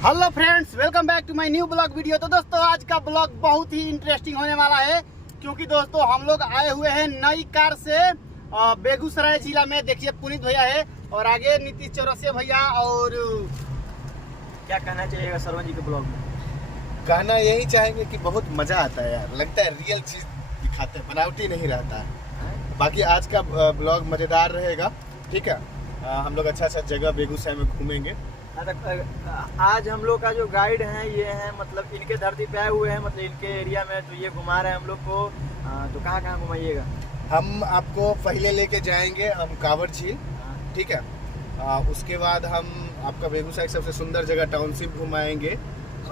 Hello friends, welcome back to my new blog video. तो दोस्तों आज का ब्लॉग बहुत ही इंटरेस्टिंग होने वाला है, क्योंकि दोस्तों हम लोग आए हुए हैं नई कार से बेगूसराय जिला में। देखिए पुनीत भैया है और आगे नीतीश चौरसिया भैया। और क्या कहना चाहिएगा सरवन जी के ब्लॉग में? कहना यही चाहेंगे कि बहुत मजा आता है यार, लगता है रियल चीज दिखाते हैं, बनावटी नहीं रहता है। बाकी आज का ब्लॉग मजेदार रहेगा, ठीक है। हम लोग अच्छा जगह बेगूसराय में घूमेंगे। आज हम लोग का जो गाइड है ये है, मतलब इनके धरती पे आए हुए हैं, मतलब इनके एरिया में, तो ये घुमा रहे हैं हम लोग को। तो कहाँ घुमाइएगा? हम आपको पहले लेके जाएंगे हम कांवड़ झील, ठीक है। उसके बाद हम आपका बेगूसराय की सबसे सुंदर जगह टाउनशिप घुमाएंगे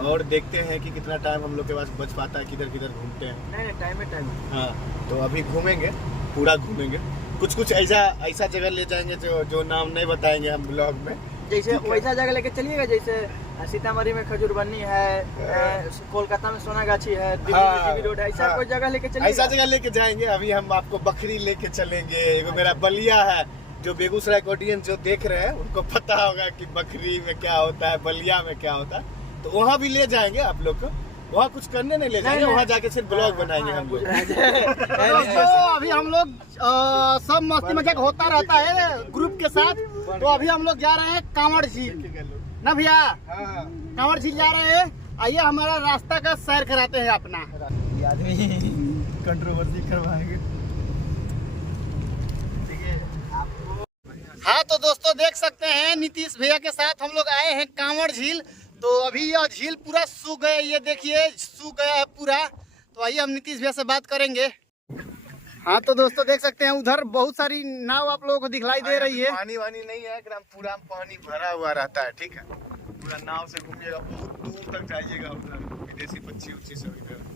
और देखते हैं कि कितना टाइम हम लोग के पास बच पाता है, किधर किधर घूमते हैं। नहीं टाइम है टाइम। हाँ, तो अभी घूमेंगे, पूरा घूमेंगे। कुछ ऐसा जगह ले जाएंगे जो नाम नहीं बताएंगे हम ब्लॉग में। जैसे वैसा जगह लेके चलिएगा, जैसे सीतामढ़ी में खजूरबन्नी है, कोलकाता में सोनागाछी है, दिल्ली में जीबी रोड है, ऐसा कोई जगह लेके चलिएगा। ऐसा जगह लेके जाएंगे। अभी हम आपको बकरी लेके चलेंगे। एगो मेरा बलिया है, जो बेगूसराय के ऑडियंस जो देख रहे हैं उनको पता होगा कि बकरी में क्या होता है, बलिया में क्या होता है। तो वहाँ भी ले जाएंगे आप लोग को। वहाँ कुछ करने नहीं ले जाएंगे, वहाँ जाके सिर्फ ब्लॉग बनाएंगे हम लोग। अभी हम लोग सब मस्ती मजाक होता रहता है ग्रुप के साथ। तो अभी हम लोग जा रहे हैं कांवड़ झील ना भैया, कांवड़ झील जा रहे हैं। आइए हमारा रास्ता का सैर कराते हैं अपना। आदमी कंट्रोवर्सी करवाएंगे। हाँ तो दोस्तों देख सकते हैं नीतीश भैया के साथ हम लोग आए हैं कांवड़ झील। तो अभी यह झील पूरा सूख गया, ये देखिए सूख गया है पूरा। तो आइए हम नीतीश भैया से बात करेंगे। हाँ तो दोस्तों देख सकते हैं उधर बहुत सारी नाव आप लोगों को दिखलाई दे रही है। पानी वानी नहीं है, एकदम पूरा पानी भरा हुआ रहता है, ठीक है। पूरा नाव से घूमिएगा, बहुत दूर तक जाइएगा। उधर विदेशी पक्षी उक्षी सब इधर।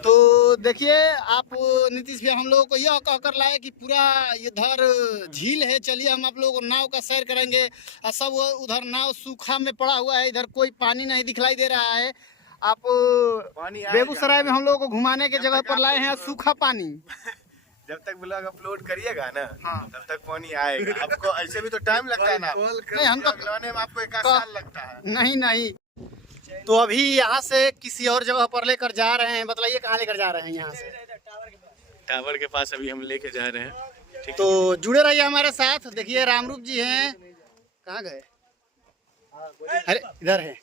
तो देखिए आप नीतीश भैया हम लोगों को यह कहकर लाए कि पूरा इधर झील है, चलिए हम आप लोगों को नाव का सैर करेंगे। और सब उधर नाव सूखा में पड़ा हुआ है, इधर कोई पानी नहीं दिखलाई दे रहा है। आप बेगूसराय में हम लोगों को घुमाने के जगह पर लाए हैं सूखा पानी। जब तक ब्लॉग अपलोड करिएगा ना, हाँ, तब तक पानी आएगा। आपको ऐसे भी तो टाइम लगता है ना। नहीं हम तो बनाने में आपको 1 साल लगता है। नहीं। तो अभी यहाँ से किसी और जगह पर लेकर जा रहे हैं। बताइए कहाँ लेकर जा रहे हैं? यहाँ से टावर के पास अभी हम लेके जा रहे हैं। तो जुड़े रहिए हमारे साथ। देखिए रामरूप जी हैं, कहाँ गए? अरे इधर है।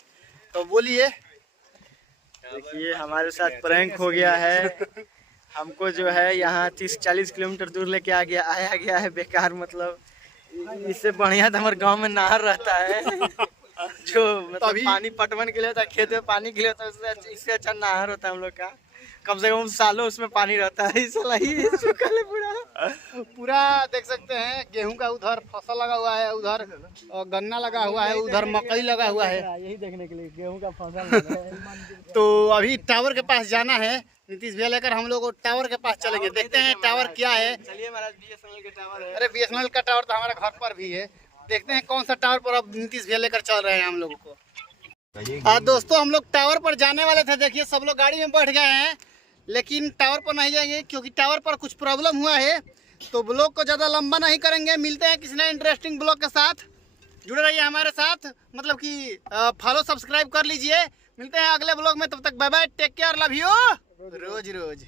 तो बोलिए। देखिए हमारे साथ प्रैंक हो गया है। हमको जो है यहाँ 30-40 किलोमीटर दूर लेके आया गया है बेकार। मतलब इससे बढ़िया तो हमारे गांव में नहर रहता है जो मतलब पानी पटवन के लिए होता है, खेत में पानी के लिए होता है। इससे अच्छा नहर होता है हम लोग का। कम से कम सालों उसमें पानी रहता है। पूरा देख सकते हैं गेहूं का उधर फसल लगा हुआ है, उधर गन्ना लगा हुआ है, उधर मकई लगा हुआ है। यही देखने के लिए गेहूं का फसल। तो अभी टावर के पास जाना है। नीतीश भैया लेकर हम लोग टावर के पास चलेंगे, देखते हैं टावर क्या है। चलिए महाराज, BSNL के टावर है। अरे BSNL का टावर तो हमारे घर पर भी है। देखते हैं कौन सा टावर पर अब नीतीश भैया लेकर चल रहे हैं हम लोगों को। दोस्तों हम लोग टावर पर जाने वाले थे। देखिए सब लोग गाड़ी में बैठ गए हैं, लेकिन टावर पर नहीं जाएंगे क्योंकि टावर पर कुछ प्रॉब्लम हुआ है। तो ब्लॉग को ज़्यादा लंबा नहीं करेंगे, मिलते हैं किसी नए इंटरेस्टिंग ब्लॉग के साथ। जुड़े रहिए हमारे साथ, मतलब कि फॉलो सब्सक्राइब कर लीजिए। मिलते हैं अगले ब्लॉग में, तब तक bye bye, take care, love you, rose.